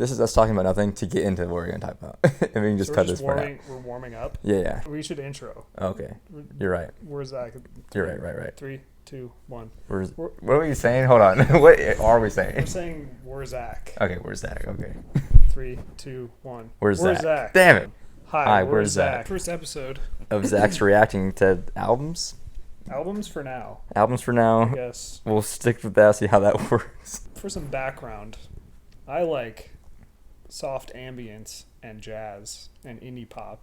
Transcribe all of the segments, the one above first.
This is us talking about nothing to get into what we're going to talk about. And we can just cut this part out. We're warming up? Yeah. We should intro. Okay. You're right. Where's that? You're right. 3, 2, 1. What are we saying? Hold on. What are we saying? We're saying, where's Zach? Okay, where's Zach? Okay. 3, 2, 1. Where's Zach? Damn it. Hi, where's Zach? First episode of Zach's reacting to albums. Albums for now. I guess. We'll stick with that, see how that works. For some background, I like soft ambience and jazz and indie pop.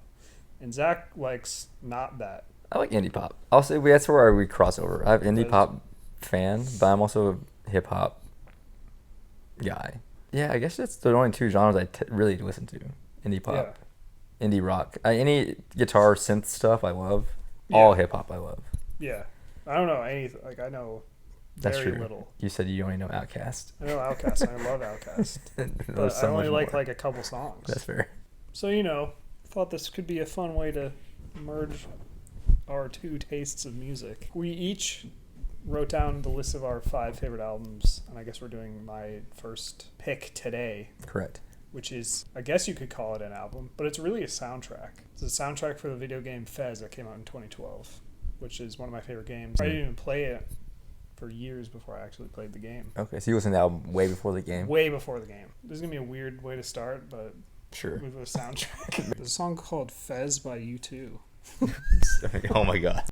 And Zach likes not that. I like indie pop. I'll say that's where we cross over. I'm an indie pop fan, but I'm also a hip hop guy. Yeah, I guess that's the only two genres I really listen to. Indie pop, indie rock. Any guitar synth stuff I love. All hip hop I love. Yeah. I don't know anything. Like, I know that's very true. little. You said you only know Outkast. I know Outkast, and I love Outkast. But I only like a couple songs. That's fair. So, thought this could be a fun way to merge our two tastes of music. We each wrote down the list of our 5 favorite albums, and I guess we're doing my first pick today. Correct. Which is, I guess you could call it an album, but it's really a soundtrack. It's a soundtrack for the video game FEZ that came out in 2012, which is one of my favorite games. I didn't even play it for years before I actually played the game. Okay, so you listened to the album way before the game? Way before the game. This is going to be a weird way to start, but sure. With a soundtrack. There's a song called FEZ by U2. Oh my god.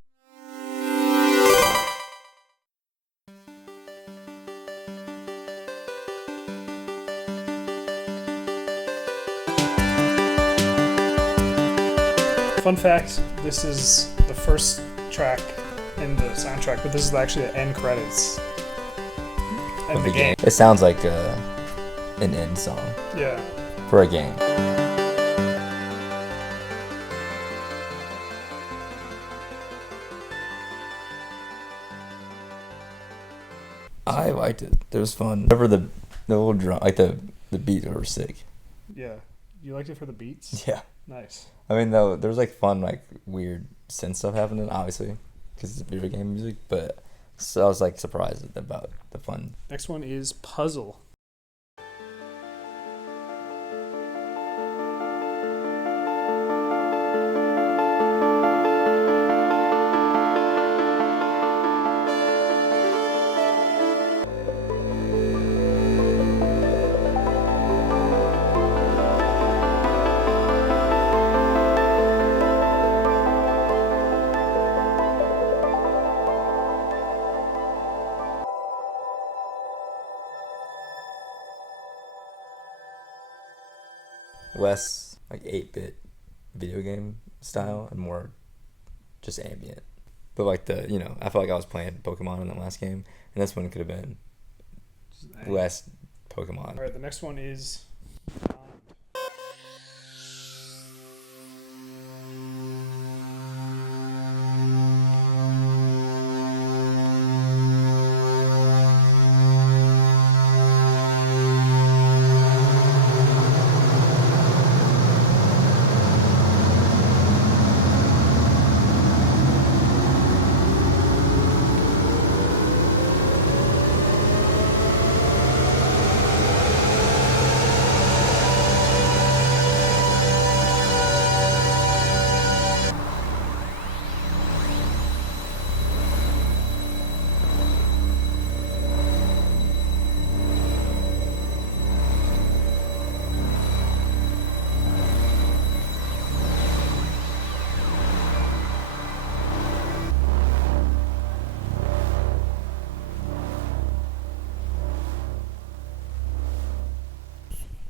Fun fact, this is the first track in the soundtrack, but this is actually the end credits of the game. It sounds like an end song. Yeah. For a game. I liked it. It was fun. Whatever the little drum, like the beats were sick. Yeah. You liked it for the beats? Yeah. Nice. I mean, though, there was like fun, like weird synth stuff happening, obviously, because it's video game music. But so I was like surprised about the fun. Next one is Puzzle. Less like 8-bit video game style and more just ambient. But like I felt like I was playing Pokemon in that last game, and this one could have been less Pokemon. All right, the next one is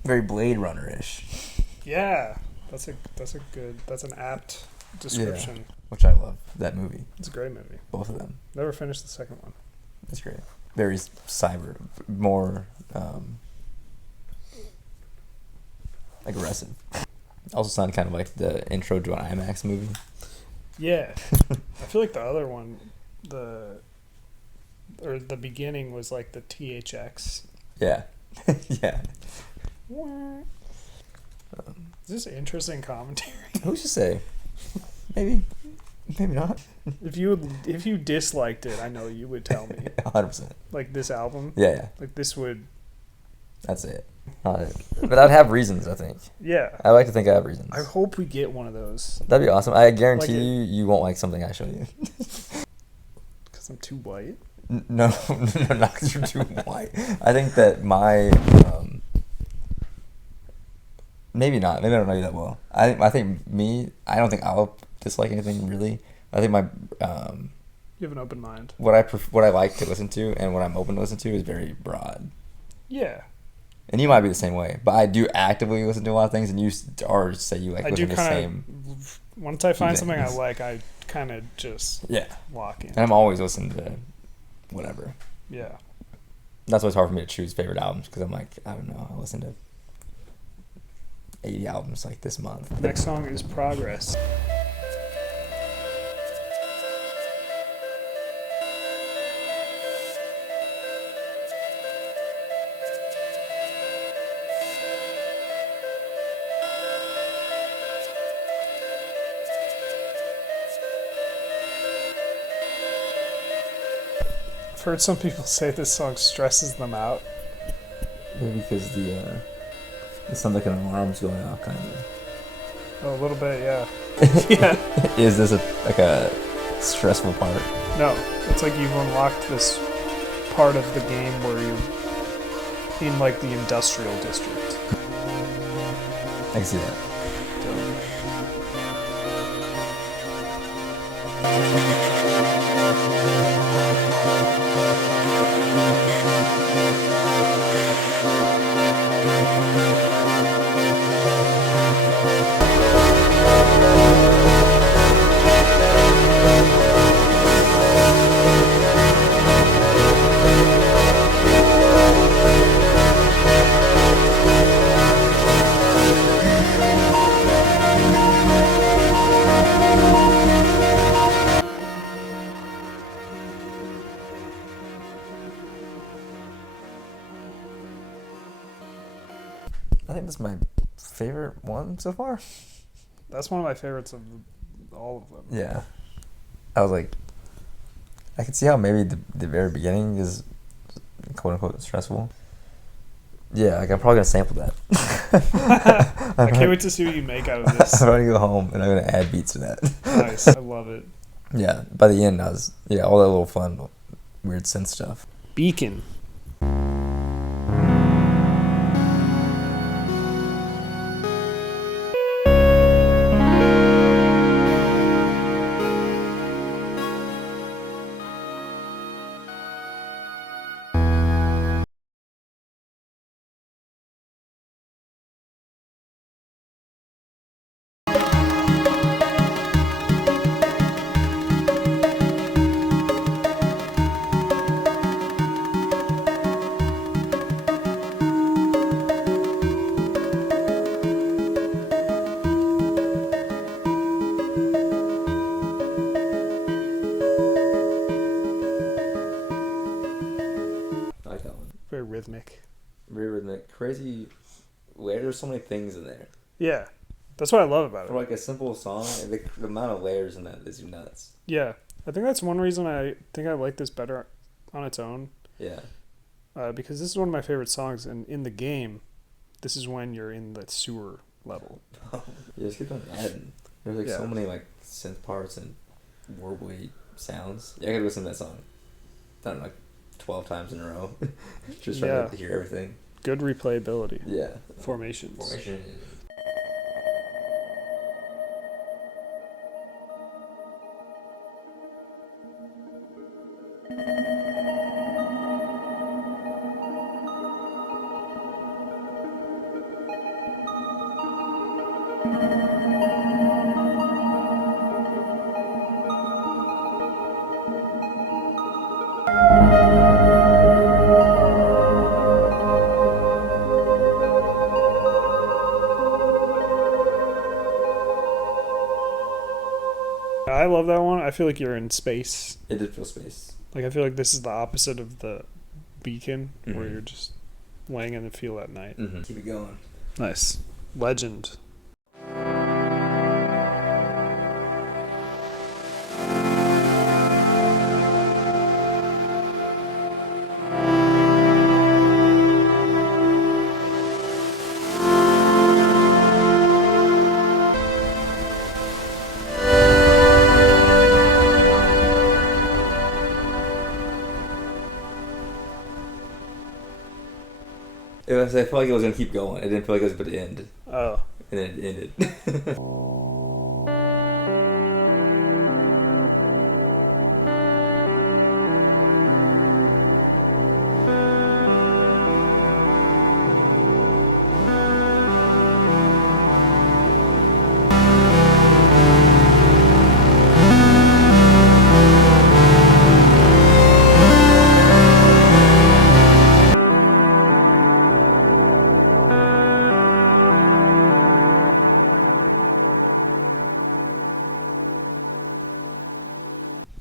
very Blade Runner-ish. Yeah, that's an apt description. Yeah, which I love that movie. It's a great movie. Both of them. Never finished the second one. That's great. Very cyber, more aggressive. Also sounded kind of like the intro to an IMAX movie. Yeah, I feel like the other one, the beginning was like the THX. Yeah, yeah. Is this interesting commentary? Who's to say? Maybe not. If you disliked it, I know you would tell me. 100%. Like this album. Yeah. Like this would. That's it. But I'd have reasons, I think. Yeah. I like to think I have reasons. I hope we get one of those. That'd be awesome. I guarantee Like it. you won't like something I show you. Because I'm too white. No, not because you're too white. I think that my maybe not. Maybe I don't know you that well. I think me. I don't think I'll dislike anything really. I think my You have an open mind. what I like to listen to and what I'm open to listen to is very broad. Yeah. And you might be the same way, but I do actively listen to a lot of things, and you or say you like I listen do to the kind same. of. Once I find something I things. like, I kind of just Yeah, lock in. and I'm always listening to whatever. Yeah. That's why it's hard for me to choose favorite albums because I'm like, I don't know, I listen to 80 albums like this month. Next song is Progress. I've heard some people say this song stresses them out. Maybe because the it sounds like an alarm's going off, kind of. A little bit, yeah. Yeah. Is this like a stressful part? No, it's like you've unlocked this part of the game where you're in like the industrial district. I can see that. I think that's my favorite one so far. That's one of my favorites of all of them. Yeah. I was like, I can see how maybe the very beginning is quote unquote stressful. Yeah, like I'm probably gonna sample that. I can't wait to see what you make out of this. I'm gonna go home and I'm gonna add beats to that. Nice, I love it. Yeah, by the end I was all that little fun, weird synth stuff. Beacon. I like that one. Very rhythmic. Very rhythmic, crazy. There's so many things in there. Yeah, that's what I love about For it. like a simple song, the amount of layers in that is nuts. Yeah, I think that's one reason I think I like this better on its own. Yeah. Because this is one of my favorite songs, and in the game, this is when you're in the sewer level. Yeah, just keep on adding. There's like Yeah. so many like synth parts and warbly sounds. Yeah, I gotta listen to that song. Done it like 12 times in a row. Just trying Yeah. to hear everything. Good replayability. Yeah. Formations. Formation. I love that one. I feel like you're in space. It did feel space. Like, I feel like this is the opposite of the Beacon, where Mhm. you're just laying in the field at night. Mm-hmm. Keep it going. Nice. Legend. I felt like it was gonna keep going. It didn't feel like it was about to end, Oh. and then it ended.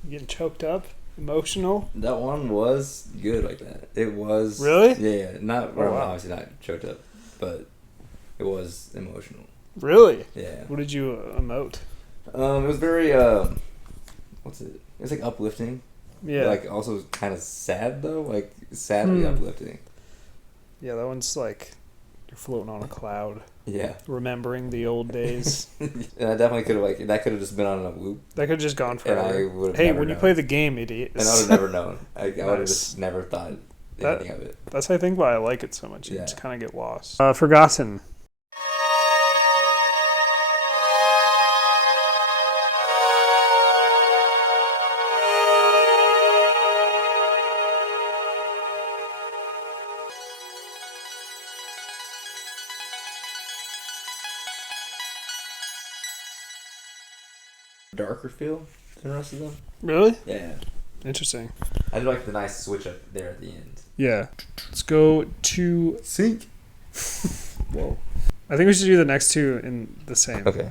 You getting choked up? Emotional? That one was good like that. It was Really? Yeah. Not Oh, wow. obviously not choked up, but it was emotional. Really? Yeah. What did you emote? It was very what's it? It's like uplifting. Yeah. Like also kind of sad though, like sadly uplifting. Yeah, that one's like you're floating on a cloud, Yeah. remembering the old days. And I definitely could have that could have just been on a loop, That could have just gone and forever. I would have. Hey, never when you known. play the game, idiot. And I would have never known. I would have Nice. just never thought That- anything of it. That's I think why I like it so much. You Yeah. just kind of get lost. Forgotten. Darker feel than the rest of them. Really? Yeah. Interesting. I do like the nice switch up there at the end. Yeah. Let's go to Sync. Whoa. I think we should do the next two in the same. Okay.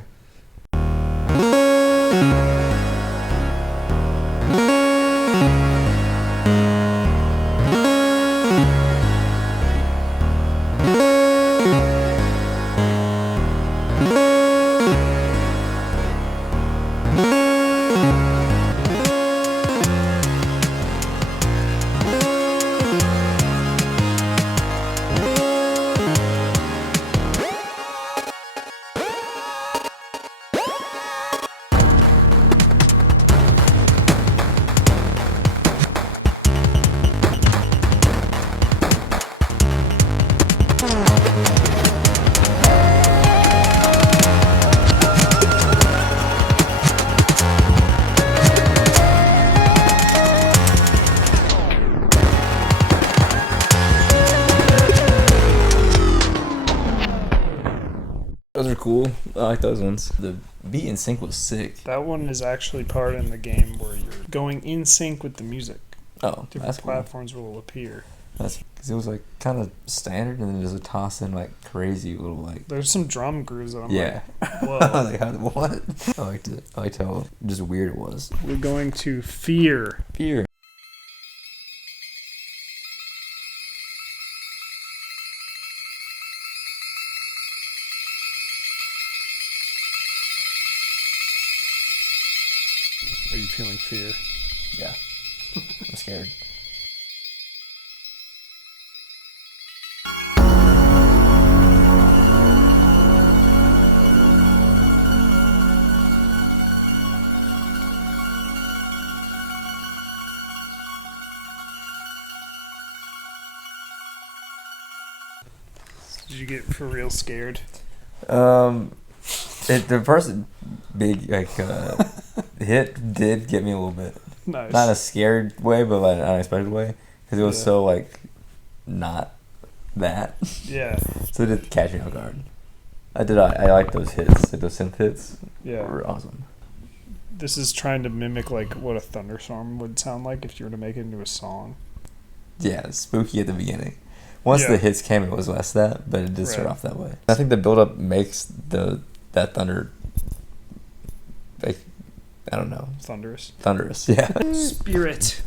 Those are cool. I like those ones. The beat in sync was sick. That one is actually part in the game where you're going in sync with the music. Oh, Different that's cool. platforms will appear. That's because it was like kind of standard, and then there's a toss in like crazy little like. There's some drum grooves that I'm Yeah. like, whoa. Like what? I liked it. I liked how just weird it was. We're going to Fear. Fear. Are you feeling fear? Yeah. I'm scared. Did you get for real scared? The first big hit did get me a little bit. Nice. Not in a scared way, but like an unexpected way, because it was Yeah. so like not that. Yeah. So it did catch me off guard. I like those hits, like those synth hits. Yeah. Were awesome. This is trying to mimic like what a thunderstorm would sound like if you were to make it into a song. Yeah, spooky at the beginning. Once Yeah. the hits came, it was less that, but it did start Right. off that way. I think the build up makes that thunder, like, I don't know, Thunderous. thunderous. Yeah. Spirit.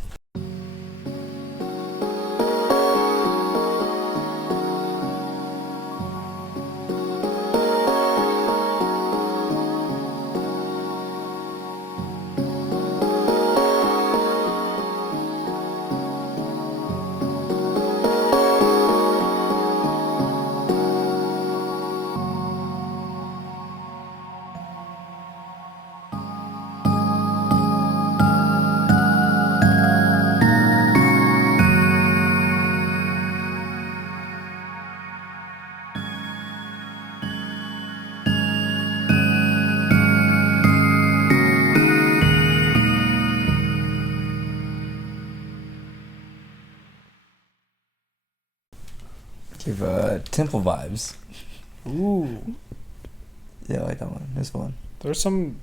Temple Vibes. Ooh. Yeah, I like that one. It's fun. There's some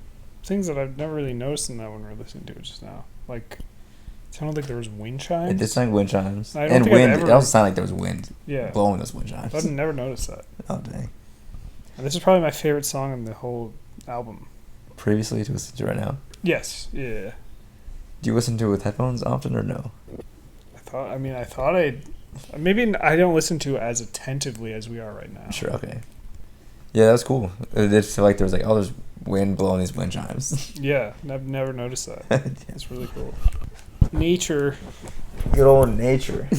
things that I've never really noticed in that one we're listening to it just now. Like, it sounded like there was wind chimes. It did sound like wind chimes. I don't And think I've wind. ever- It also sounded like there was wind Yeah. blowing those wind chimes. I've never noticed that. Oh, dang. And this is probably my favorite song in the whole album. Previously to listen to right now. Yes. Yeah. Do you listen to it with headphones often or no? I thought maybe I don't listen to it as attentively as we are right now. Sure, okay. Yeah, that was cool. It did feel like there was like, oh, there's wind blowing these wind chimes. Yeah, I've never noticed that. Yeah. It's really cool. Nature. Good old nature.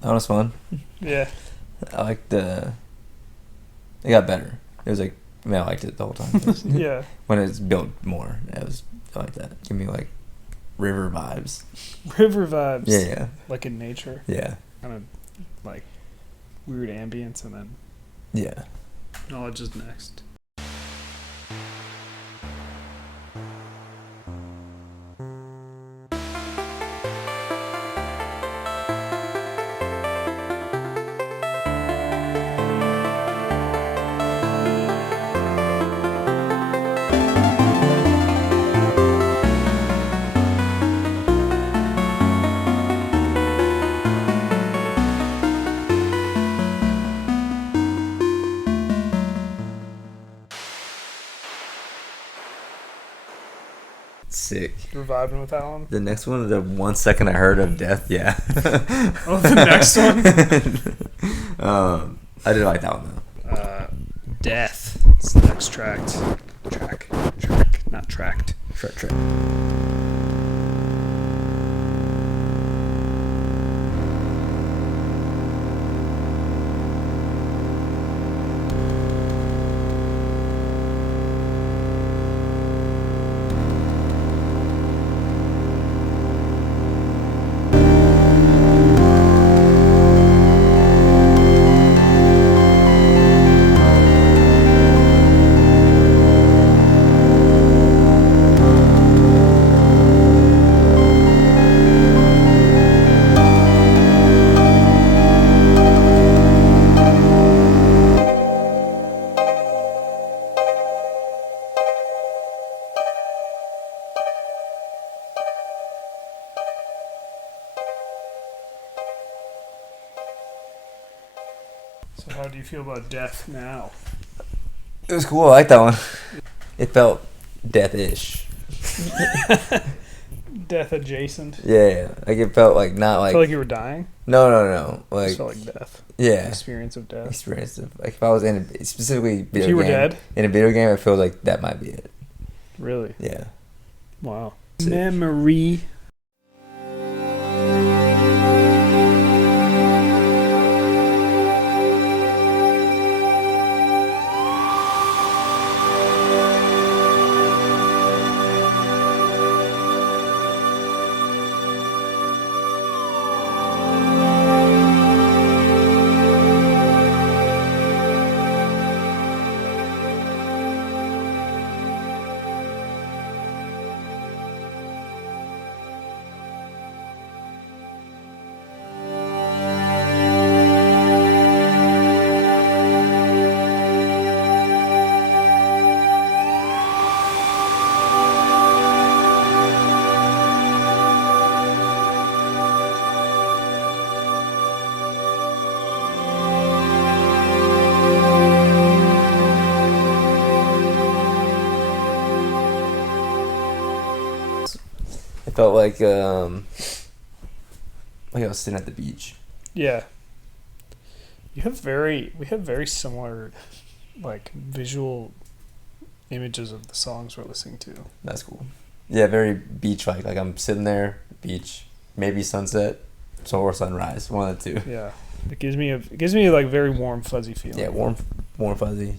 That was fun. Yeah. I liked the. It got better. It was like, I mean, I liked it the whole time. Yeah. When it's built more, I like that. Give me like river vibes. River vibes. Yeah. Like in nature. Yeah. Kind of like weird ambience, and then Yeah. knowledge is next. Sick. You're vibing with that one? The next one, the 1 second I heard of death, yeah. Oh, the next one? I did like that one though. Death. It's the next track, not tracked. Track. So how do you feel about death now? It was cool. I like that one. It felt death-ish. Death adjacent. Yeah. Like it felt like not I like. felt like you were dying. No. It Like just felt like death. yeah. Experience of death. Experience of like if I was in a, specifically video If you were game, dead? in a video game, I feel like that might be it. Really? Yeah. Wow. Sick. Memory. felt like I was sitting at the beach. Yeah. We have very similar, like, visual images of the songs we're listening to. That's cool. Yeah, very beach-like. Like, I'm sitting there, beach, maybe sunset, or sunrise, one of the two. Yeah. It gives me like very warm, fuzzy feeling. Yeah, warm, fuzzy.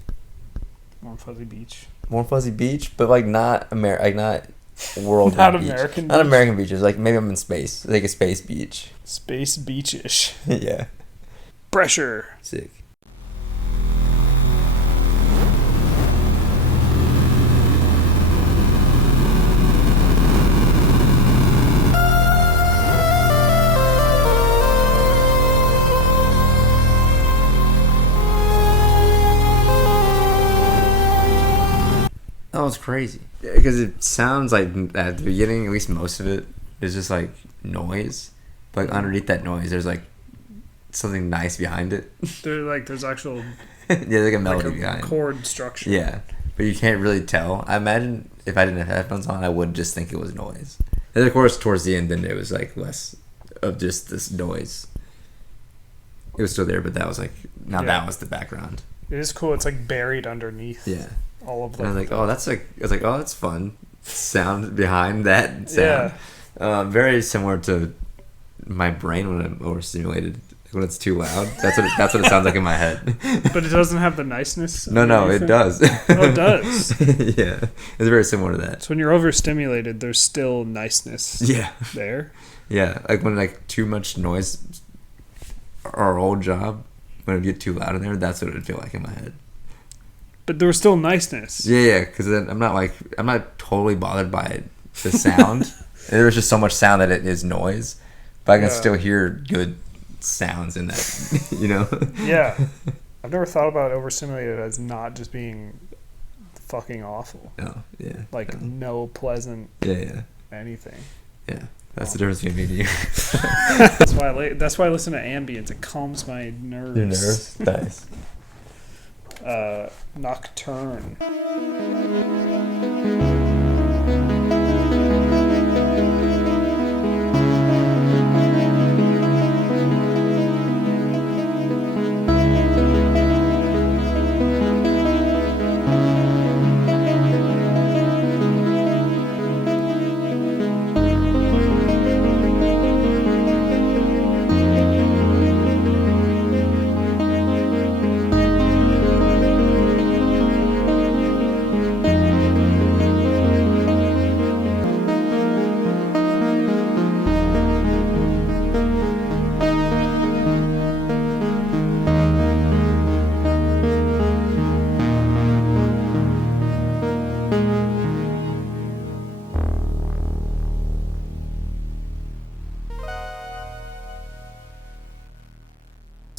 Warm, fuzzy beach. Warm, fuzzy beach, but, like, not not world Not beach. American Not beach? American beaches. Like, maybe I'm in space. Like a space beach. Space beach-ish. Yeah. Pressure. Sick. That was crazy. Because it sounds like at the beginning, at least most of it, is just like noise. But like underneath that noise, there's like something nice behind it. There's actual Yeah, like a melody like a behind. chord structure. Yeah, but you can't really tell. I imagine if I didn't have headphones on, I would just think it was noise. And of course, towards the end, then it was like less of just this noise. It was still there, but that was like that was the background. It is cool. It's like buried underneath. Yeah. All of And I them. was like, oh, that's like. I was like, oh, that's fun. Sound behind that sound. Yeah. Very similar to my brain when I'm overstimulated. When it's too loud, that's what it sounds like in my head. But it doesn't have the niceness. No, it does. Oh, it does. Yeah, it's very similar to that. So when you're overstimulated, there's still niceness. Yeah. There. Yeah, like when like too much noise. Our old job, when it get too loud in there, that's what it would feel like in my head. But there was still niceness. Yeah, because then I'm not totally bothered by the sound. There was just so much sound that it is noise, but I can still hear good sounds in that, you know? Yeah. I've never thought about overstimulated as not just being fucking awful. Oh, yeah. Like no pleasant anything. Yeah. That's the difference between me and you. That's why I listen to ambience. It calms my nerves. Your nerves? Nice. Nocturne.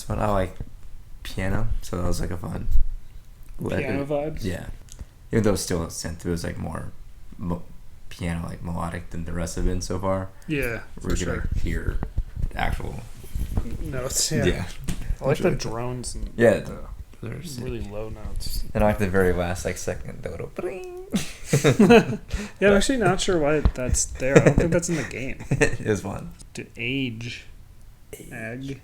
But I like piano, so that was like a fun Piano vibes? Yeah, even though it was still a synth, it was like more piano, like melodic than the rest have been so far. Yeah, where you could like hear actual notes. Yeah, I like the drones and the really low notes. And I like the very last like second, the little bling. Yeah, I'm actually not sure why that's there. I don't think that's in the game. It is one. To age. Egg.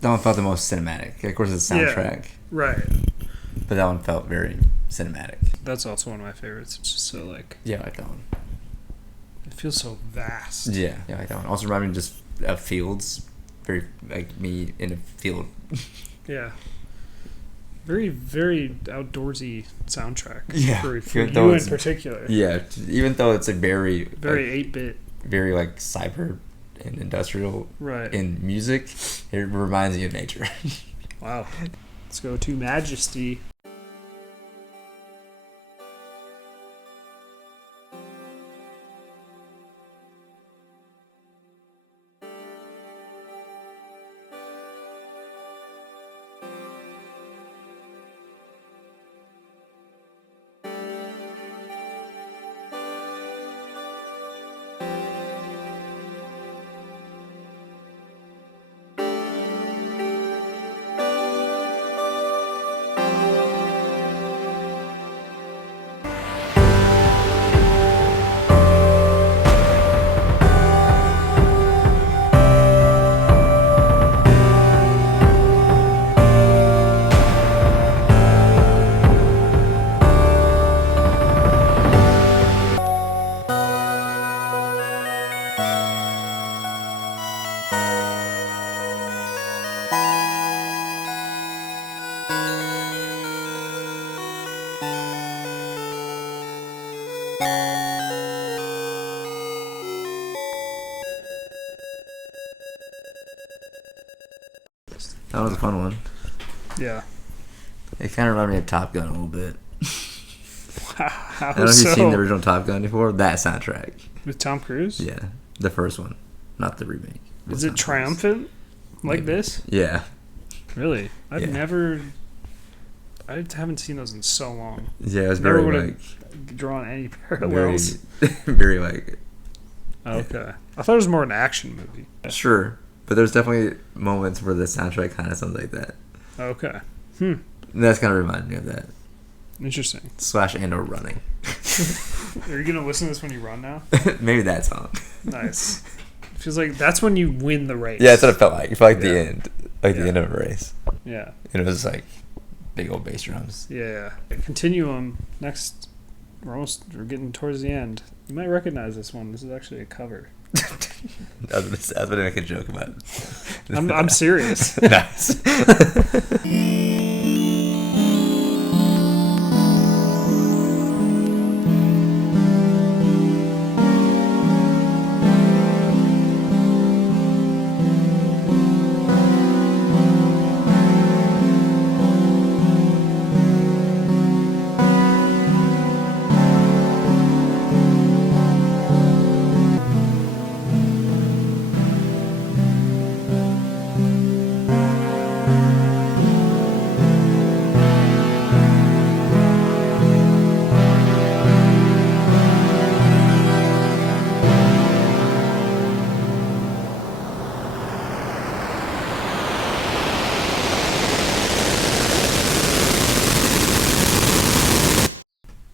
That one felt the most cinematic. Of course, it's a soundtrack. Yeah, right. But that one felt very cinematic. That's also one of my favorites. It's just so like... Yeah, I like that one. It feels so vast. Yeah, I like that one. Also reminded me just of fields. very like me in a field. Yeah. Very, very outdoorsy soundtrack. Yeah, For even though you in it's- particular. Yeah, even though it's a very Very 8-bit. very like cyber and industrial Right. in music, it reminds me of nature. Wow. Let's go to Majesty. That was a fun one. Yeah. It kind of reminded me of Top Gun a little bit. How I don't know if so? you've seen the original Top Gun before. That soundtrack. With Tom Cruise? Yeah, the first one, not the remake. Is it triumphant like Maybe. this? Yeah, Really? I've Yeah. never. I haven't seen those in so long. yeah, it was Never very would've like drawn any very, parallels. very like Okay. I thought it was more an action movie. sure, but there's definitely moments where the soundtrack kind of sounds like that. Okay. And that's kind of reminded me of that. Interesting. Slash and or running. Are you gonna listen to this when you run now? Maybe that song. Nice. Feels like that's when you win the race. Yeah, that's what it felt like. It felt like Yeah. the end, like Yeah. the end of a race. Yeah. And it was like big old bass drums. Yeah. Continuum. Next, we're getting towards the end. You might recognize this one. This is actually a cover. I was going to make a joke about it. I'm serious. Nice.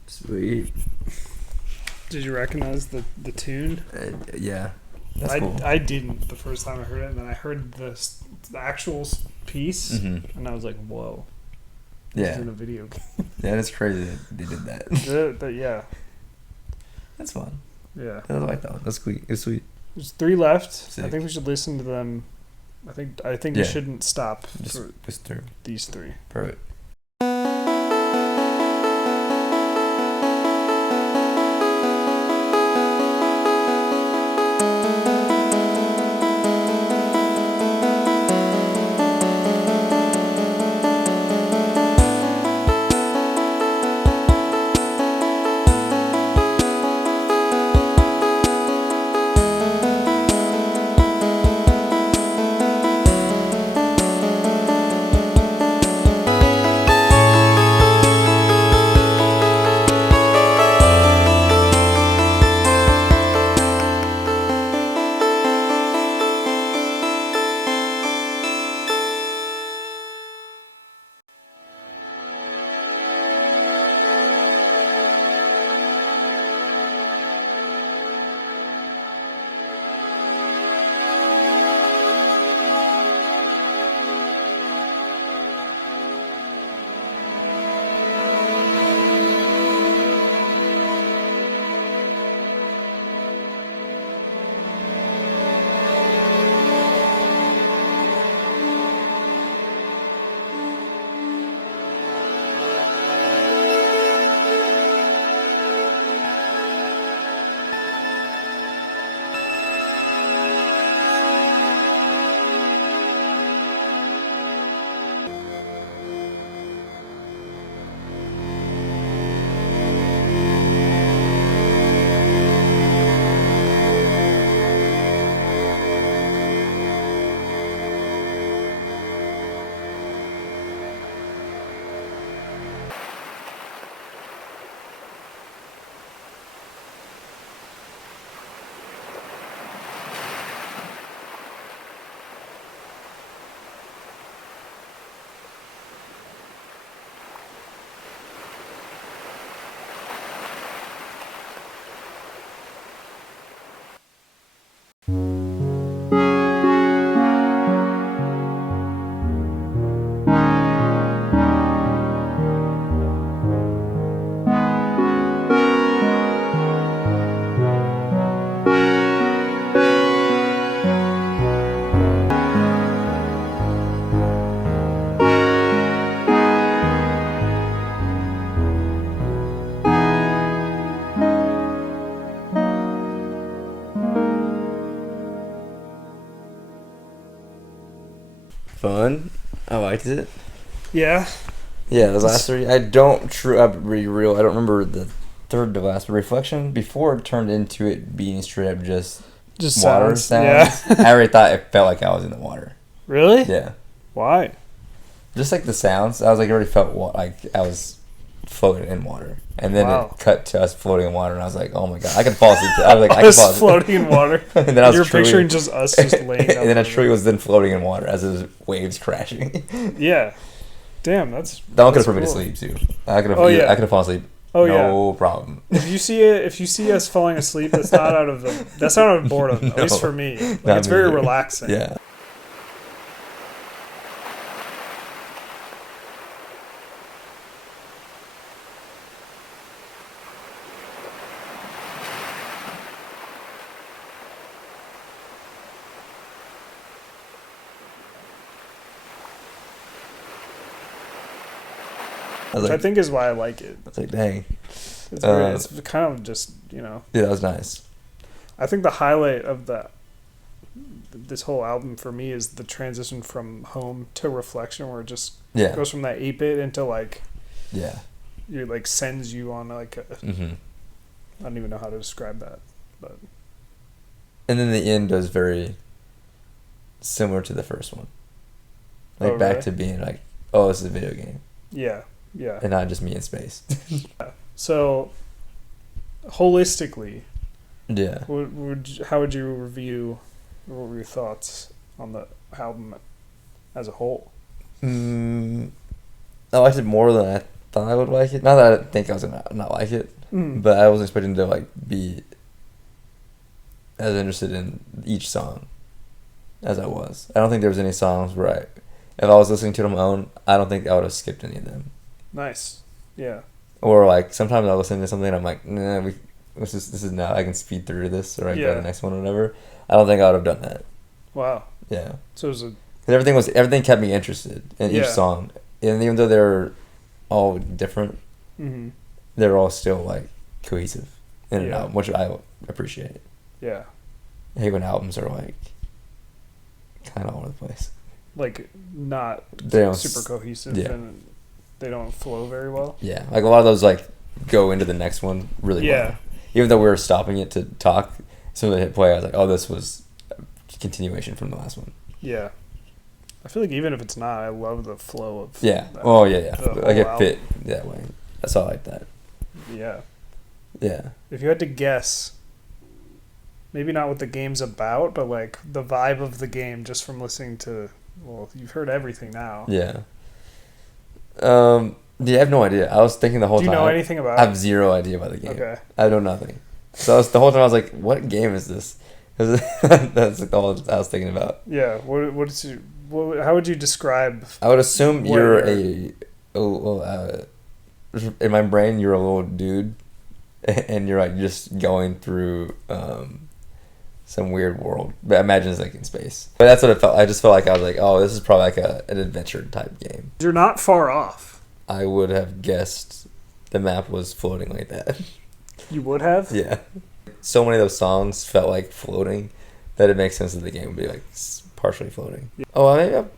Sweet. Did you recognize the tune? Yeah. That's cool. I didn't the first time I heard it, and then I heard the actual piece, Mm-hmm. and I was like, "Whoa!" This is Yeah. in a video game. Yeah, that's crazy that they did that. Yeah, That's fun. yeah. I like that one. That's sweet. It's sweet. There's 3 left. I Sick. think we should listen to them. I think Yeah. we shouldn't stop Just for through. these 3. Perfect. fun. I liked it. Yeah. Yeah, the last three. I don't be real. I don't remember the third to last. But Reflection, before it turned into it being straight up just water sounds. Yeah. I already thought it felt like I was in the water. Really? Yeah. Why? Just like the sounds. I was like, I already felt like I was floating in water. And then it cut to us floating in water, and I was like, oh my god, I could fall asleep. I was like, I could fall asleep. Floating in water. And then I was You're picturing just us just laying down. And then I truly was then floating in water as the waves crashing. Yeah. Damn, that's that one could have put me to sleep too. I could have. I could have fallen asleep. No problem. If you see us falling asleep, that's not out of boredom. At least for me, it's very relaxing. Yeah. Which I think is why I like it. It's like, dang. It's kind of just, Yeah, that was nice. I think the highlight of this whole album for me is the transition from Home to Reflection, where it just goes from that 8-bit into like... Yeah. It like sends you on like a... Mm-hmm. I don't even know how to describe that, but... And then the end was very similar to the first one. Like back to being like, oh, this is a video game. Yeah. Yeah. And not just me in space. So, holistically, how would you review? What were your thoughts on the album as a whole? I liked it more than I thought I would like it. Not that I didn't think I was gonna not like it, but I wasn't expecting to like be as interested in each song as I was. I don't think there was any songs where if I was listening to it on my own, I don't think I would have skipped any of them. Nice. Yeah. Or like sometimes I listen to something and I'm like, nah, this is now I can speed through this or I go to the next one or whatever. I don't think I would have done that. Wow. Yeah. So it was everything kept me interested in each song, and even though they're all different, they're all still like cohesive in an album, which I appreciate. Yeah. I hate when albums are like kind of all over the place. Like not super cohesive and they don't flow very well. Yeah, like a lot of those like go into the next one really well. Even though we were stopping it to talk, as soon as I hit play, I was like, oh, this was a continuation from the last one. Yeah. I feel like even if it's not, I love the flow of like it fit that way. That's all I like that. Yeah. Yeah. If you had to guess, maybe not what the game's about, but like the vibe of the game just from listening to, well, you've heard everything now. Yeah. I have no idea. I was thinking the whole time. Do you know anything about it? I have zero idea about the game. Okay. I know nothing. So the whole time I was like, what game is this? That's like all I was thinking about. Yeah. How would you describe? I would assume you're in my brain, you're a little dude, and you're like just going through some weird world. But I imagine it's like in space. But that's what it felt. I just felt like I was like, oh, this is probably like an adventure type game. You're not far off. I would have guessed the map was floating like that. You would have? Yeah. So many of those songs felt like floating that it makes sense that the game would be like partially floating. Yeah. Oh, maybe I've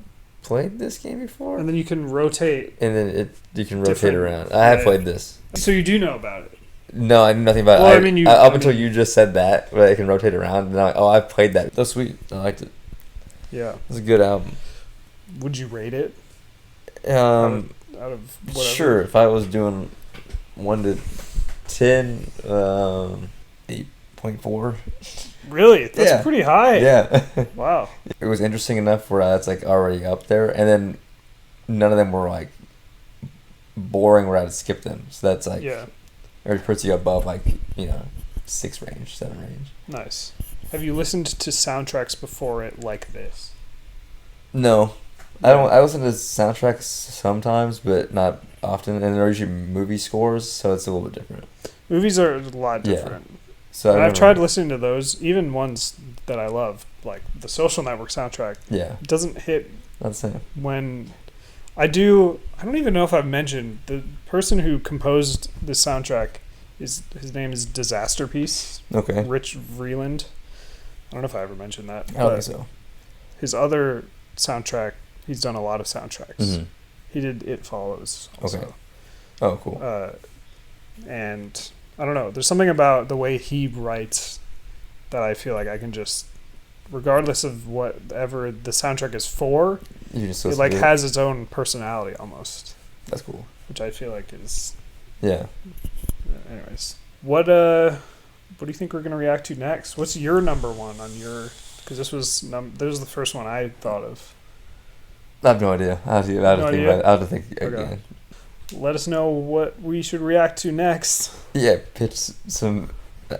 played this game before. And then you can rotate. And then you can rotate around. I have played this. So you do know about it? No, I knew nothing about it. Well, up until you just said that, where I can rotate around, and I'm like, oh, I've played that. So sweet. I liked it. Yeah. It's a good album. Would you rate it? Out of whatever? Sure. If I was doing 1 to 10, 8.4. Really? That's pretty high. Yeah. Wow. It was interesting enough where it's like already up there, and then none of them were like boring where I'd skip them. So that's like or it puts you above like 6 range, 7 range. Nice. Have you listened to soundtracks before it like this? No. I don't. I listen to soundtracks sometimes, but not often, and they're usually movie scores, so it's a little bit different. Movies are a lot different. Yeah. So I've tried listening to those, even ones that I love, like the Social Network soundtrack. Yeah. It doesn't hit. That's the same. When I don't even know if I've mentioned the person who composed this soundtrack his name is Disasterpeace. Okay. Rich Vreeland. I don't know if I ever mentioned that. I don't think so. His other soundtrack He's done a lot of soundtracks. Mm-hmm. He did It Follows also. Okay. Oh, cool. And I don't know. There's something about the way he writes that I feel like I can just, regardless of whatever the soundtrack is for, You just it like has its own personality almost. That's cool. Which I feel like is. Yeah. Anyways, what do you think we're gonna react to next? What's your number one on your? Because this was the first one I thought of. I have no idea. I have to think about it. I have to think again. Let us know what we should react to next. Yeah, pitch some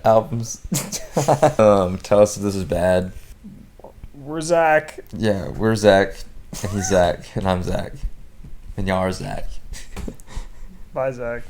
albums. Tell us if this is bad. We're Zach. Yeah, we're Zach, and he's Zach, and I'm Zach, and y'all are Zach. Bye, Zach.